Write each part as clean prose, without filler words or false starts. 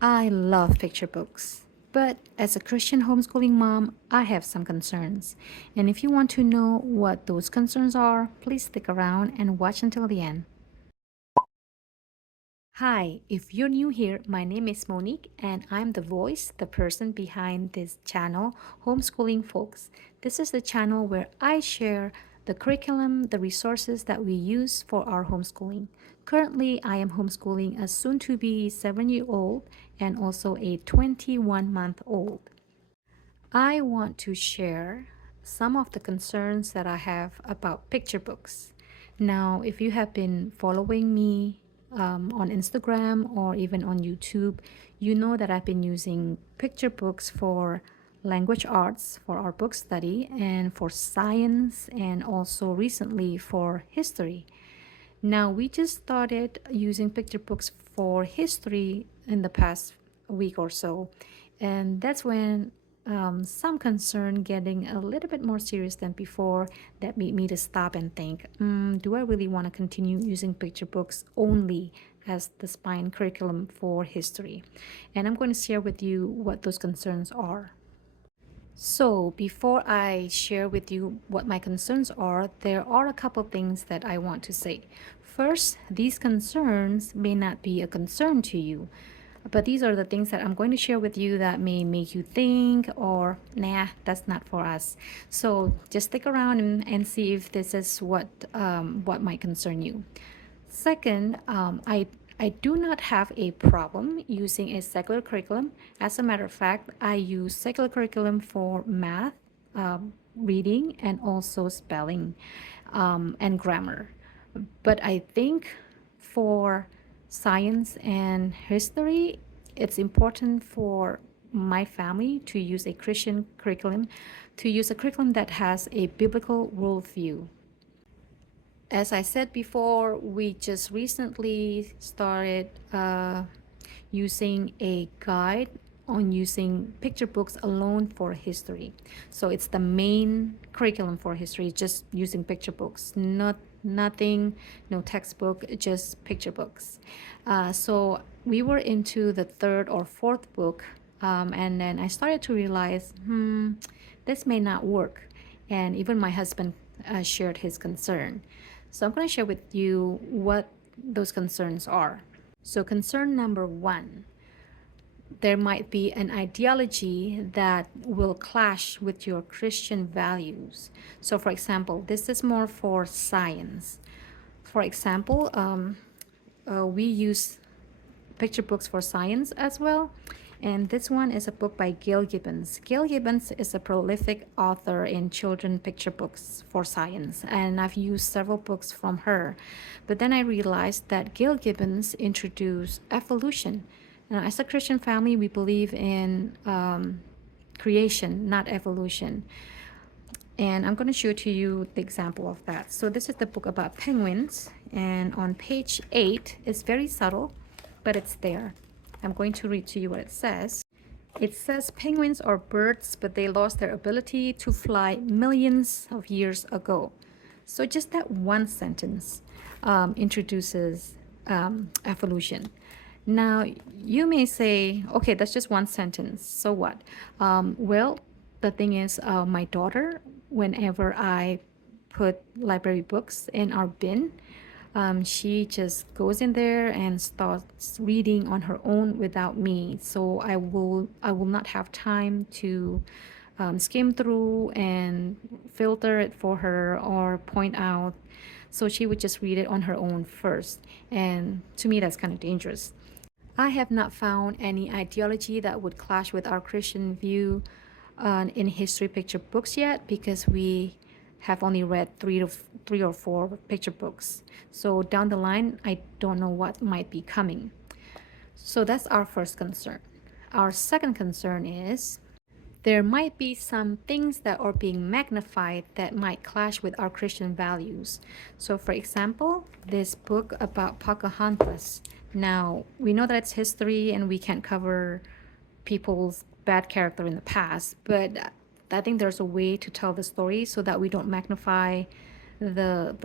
I love picture books, but as a Christian homeschooling mom, I have some concerns. And if you want to know what those concerns are, please stick around and watch until the end. Hi, if you're new here, my name is Monique and I'm the voice, the person behind this channel, Homeschooling Folks. This is the channel where I share the curriculum, the resources that we use for our homeschooling. Currently, I am homeschooling a soon to be 7-year-old and also a 21-month-old. I want to share some of the concerns that I have about picture books. Now, if you have been following me on Instagram or even on YouTube, you know that I've been using picture books for language arts, for our book study, and for science, and also recently for history. Now, we just started using picture books for history in the past week or so, and that's when some concern getting a little bit more serious than before that made me to stop and think, do I really want to continue using picture books only as the spine curriculum for history? And I'm going to share with you what those concerns are. So, before I share with you what my concerns are, there are a couple things that I want to say. First, these concerns may not be a concern to you, but these are the things that I'm going to share with you that may make you think, or nah, that's not for us. So, just stick around and see if this is what might concern you. Second, I do not have a problem using a secular curriculum. As a matter of fact, I use secular curriculum for math, reading, and also spelling and grammar. But I think for science and history, it's important for my family to use a Christian curriculum, to use a curriculum that has a biblical worldview. As I said before, we just recently started using a guide on using picture books alone for history. So it's the main curriculum for history, just using picture books, nothing, no textbook, just picture books. So we were into the third or fourth book, and then I started to realize, this may not work. And even my husband shared his concern. So I'm going to share with you what those concerns are. So, concern number one, there might be an ideology that will clash with your Christian values. So, for example, this is more for science. For example, we use picture books for science as well. And this one is a book by Gail Gibbons. Gail Gibbons is a prolific author in children picture books for science, and I've used several books from her. But then I realized that Gail Gibbons introduced evolution. Now, as a Christian family, we believe in creation, not evolution. And I'm going to show to you the example of that. So this is the book about penguins, and on page 8, it's very subtle, but it's there. I'm going to read to you what it says. It says penguins are birds, but they lost their ability to fly millions of years ago. So just that one sentence introduces evolution. Now, you may say, okay, that's just one sentence. So what? Well, the thing is, my daughter, whenever I put library books in our bin, she just goes in there and starts reading on her own without me. So I will not have time to skim through and filter it for her or point out. So she would just read it on her own first. And to me, that's kind of dangerous. I have not found any ideology that would clash with our Christian view in history picture books yet, because we have only read three or four picture books. So down the line, I don't know what might be coming. So that's our first concern. Our second concern is there might be some things that are being magnified that might clash with our Christian values. So, for example, this book about Pocahontas. Now, we know that it's history and we can't cover people's bad character in the past, but I think there's a way to tell the story so that we don't magnify the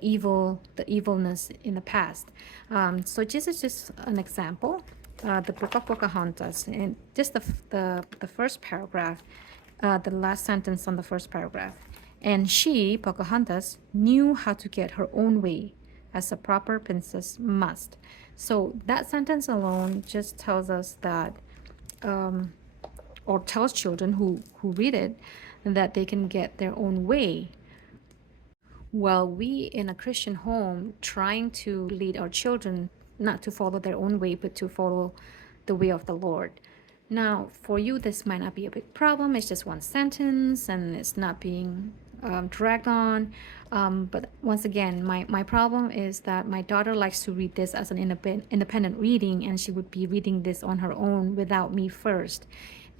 evilness in the past. So this is just an example. the book of Pocahontas, and just the first paragraph, the last sentence on the first paragraph. And she, Pocahontas, knew how to get her own way, as a proper princess must. So that sentence alone just tells us that, or tells children who read it, that they can get their own way. While we in a Christian home trying to lead our children not to follow their own way, but to follow the way of the Lord. Now, for you, this might not be a big problem. It's just one sentence and it's not being dragged on. But once again, my problem is that my daughter likes to read this as an independent reading, and she would be reading this on her own without me first.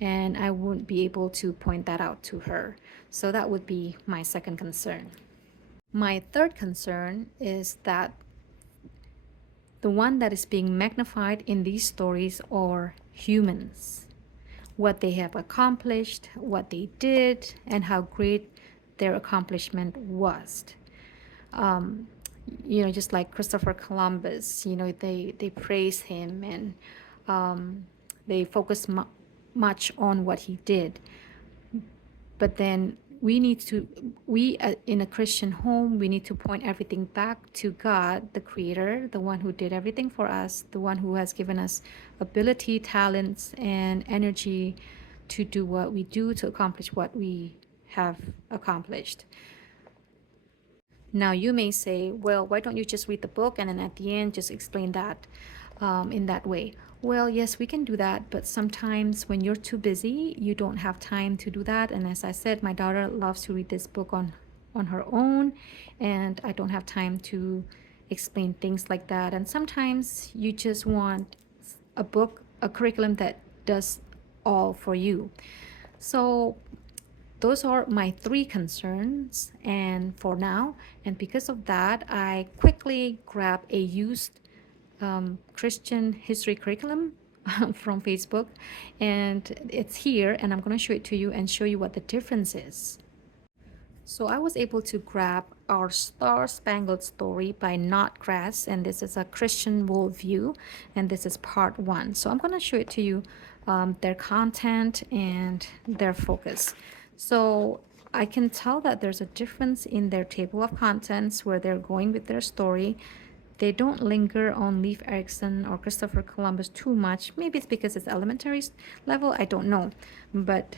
And I wouldn't be able to point that out to her. So that would be my second concern. My third concern is that the one that is being magnified in these stories are humans, what they have accomplished, what they did, and how great their accomplishment was. Just like Christopher Columbus, they praise him, and they focus much on what he did. But then in a Christian home, we need to point everything back to God, the creator, the one who did everything for us, the one who has given us ability, talents, and energy to do what we do, to accomplish what we have accomplished. Now you may say, well, why don't you just read the book and then at the end just explain that in that way? Well, yes, we can do that, but sometimes when you're too busy, you don't have time to do that. And as I said, my daughter loves to read this book on her own, and I don't have time to explain things like that. And sometimes you just want a book, a curriculum that does all for you. So those are my three concerns, and for now, and because of that, I quickly grab a used Christian history curriculum from Facebook, and it's here, and I'm going to show it to you and show you what the difference is. So I was able to grab our Star Spangled Story by Notgrass, and this is a Christian worldview, and this is part 1. So I'm going to show it to you, their content and their focus. So I can tell that there's a difference in their table of contents where they're going with their story. They don't linger on Leif Erikson or Christopher Columbus too much. Maybe it's because it's elementary level, I don't know. But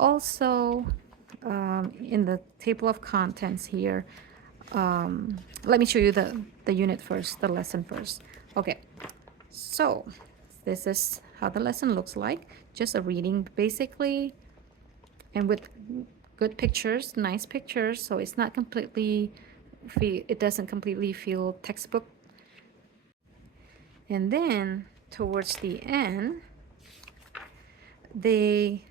also in the table of contents here, let me show you the unit first, the lesson first. Okay, so this is how the lesson looks like. Just a reading basically, and with good pictures, nice pictures, so it's not completely it doesn't completely feel textbook. And then towards the end, they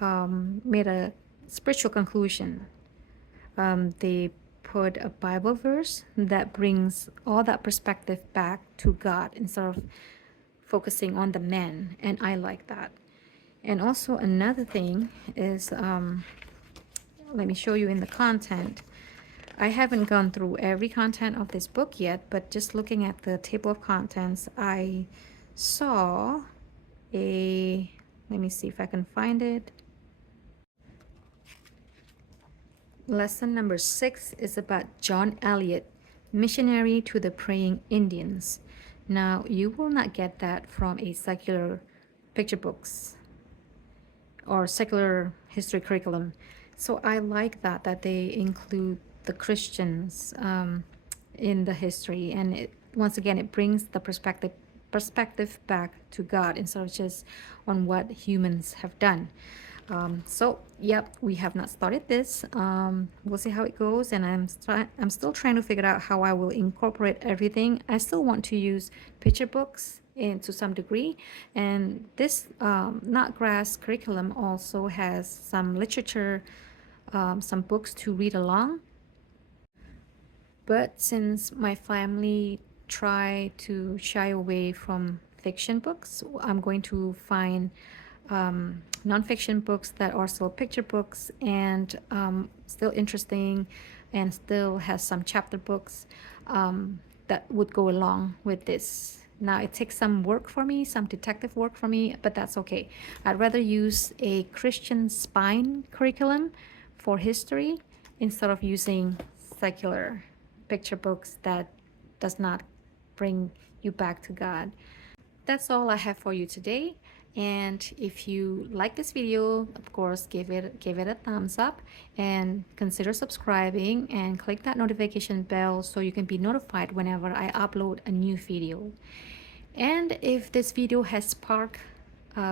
made a spiritual conclusion. They put a Bible verse that brings all that perspective back to God instead of focusing on the men, and I like that. And also another thing is, let me show you in the content. I haven't gone through every content of this book yet, but just looking at the table of contents, I saw let me see if I can find it. Lesson number 6 is about John Eliot, missionary to the praying Indians. Now, you will not get that from a secular picture books or secular history curriculum. So I like that they include the Christians in the history, and once again it brings the perspective back to God instead of just on what humans have done. So yep, we have not started this. We'll see how it goes, and I'm still trying to figure out how I will incorporate everything. I still want to use picture books to some degree, and this Notgrass curriculum also has some literature, some books to read along. But since my family try to shy away from fiction books, I'm going to find nonfiction books that are still picture books and still interesting, and still has some chapter books that would go along with Now it takes some work for me, some detective work for me, but that's okay. I'd rather use a Christian spine curriculum for history instead of using secular picture books that does not bring you back to God. That's all I have for you today. And if you like this video, of course, give it a thumbs up and consider subscribing and click that notification bell so you can be notified whenever I upload a new video. And if this video has sparked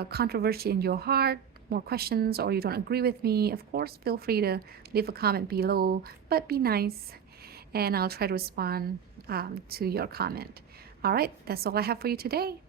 controversy in your heart, more questions, or you don't agree with me, of course, feel free to leave a comment below, but be nice and I'll try to respond to your comment. All right, that's all I have for you today.